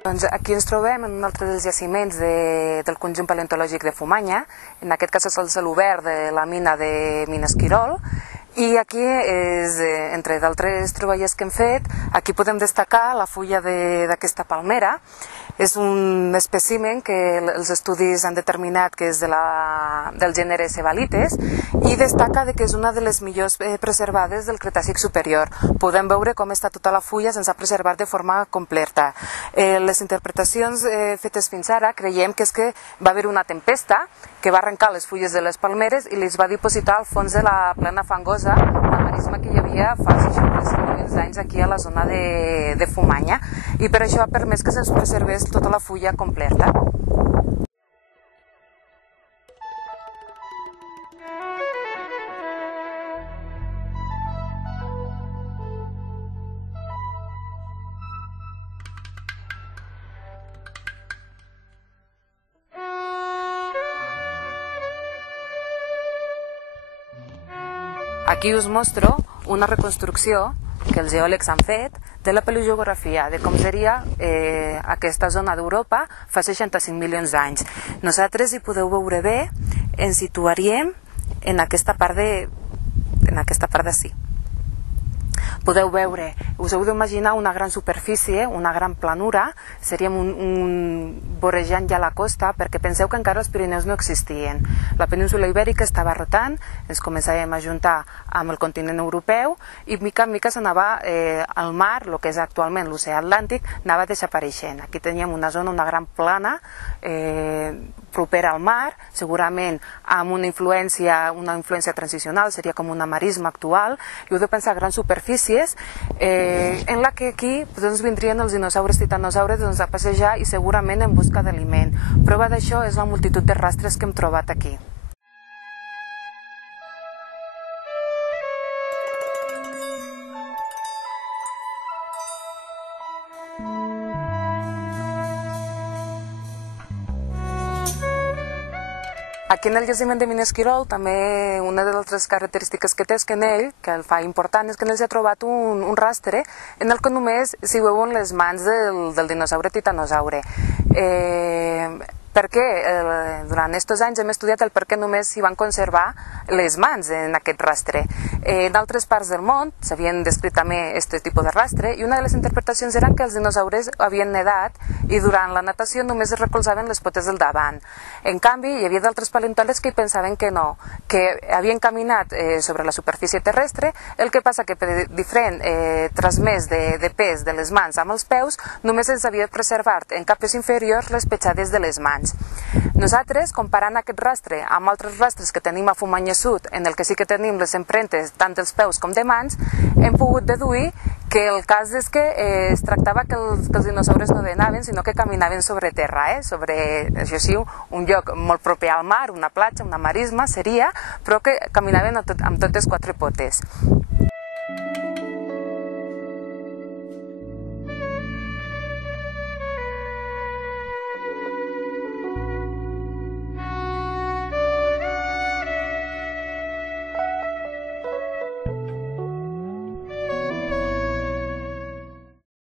Doncs aquí ens trobem en un altre dels jaciments del conjunt paleontològic de Fumanya, en aquest cas és el celobert de la mina de Esquirol, i aquí, entre d'altres troballes que hem fet, aquí podem destacar la fulla d'aquesta palmera. És un espècimen que els estudis han determinat que és del gènere Sebalites i destaca que és una de les millors preservades del Cretacic superior. Podem veure com està tota la fulla sense preservar de forma completa. Les interpretacions fetes fins ara creiem que és que va haver una tempesta que va arrencar les fulles de les palmeres i les va dipositar al fons de la plana fangosa, la marisma que hi havia fa 65 milions d'anys aquí a la zona de Fumanya, i per això ha permès que se'ns preservés tota la fulla completa. Aquí us mostro una reconstrucció que els geòlegs han fet de la paleogeografia, de com seria aquesta zona d'Europa fa 65 milions d'anys. Nosaltres, si podeu veure bé, ens situaríem en aquesta part d'ací. Podeu veure, us heu d'imaginar una gran superfície, una gran planura, seríem vorejant ja la costa, perquè penseu que encara els Pirineus no existien. La península ibèrica estava rotant, ens començàvem a juntar amb el continent europeu i mica en mica s'anava al mar, el que és actualment l'oceà Atlàntic, anava desapareixent. Aquí teníem una zona, una gran plana propera al mar, segurament amb una influència transicional, seria com una marisma actual, i heu de pensar grans superfícies en la que aquí vindrien els dinosaures titanosaures a passejar i segurament en busca d'aliment. Prova d'això és la multitud de rastres que hem trobat aquí. Aquí en el jaciment de Esquirol també una de les altres característiques que té és que en ell, que el fa important, és que en ell s'ha trobat un rastre en el que només s'hi veuen les mans del dinosaure titanosaure. Perquè durant aquests anys hem estudiat el per què només s'hi van conservar les mans en aquest rastre. En altres parts del món s'havien descrit també aquest tipus de rastre i una de les interpretacions era que els dinosaures havien nedat i durant la natació només es recolzaven les potes del davant. En canvi, hi havia d'altres paleontòlegs que pensaven que no, que havien caminat sobre la superfície terrestre, el que passa que per diferent transmès de pes de les mans amb els peus només els havia preservat en capes inferiors les petjades de les mans. Nosaltres, comparant aquest rastre amb altres rastres que tenim a Fumanya Sud, en el que sí que tenim les empremtes tant dels peus com de mans, hem pogut deduir que el cas és que es tractava que els dinosaures no nedaven, sinó que caminaven sobre terra, sobre, això sí, un lloc molt proper al mar, una platja, una marisma seria, però que caminaven amb totes quatre potes.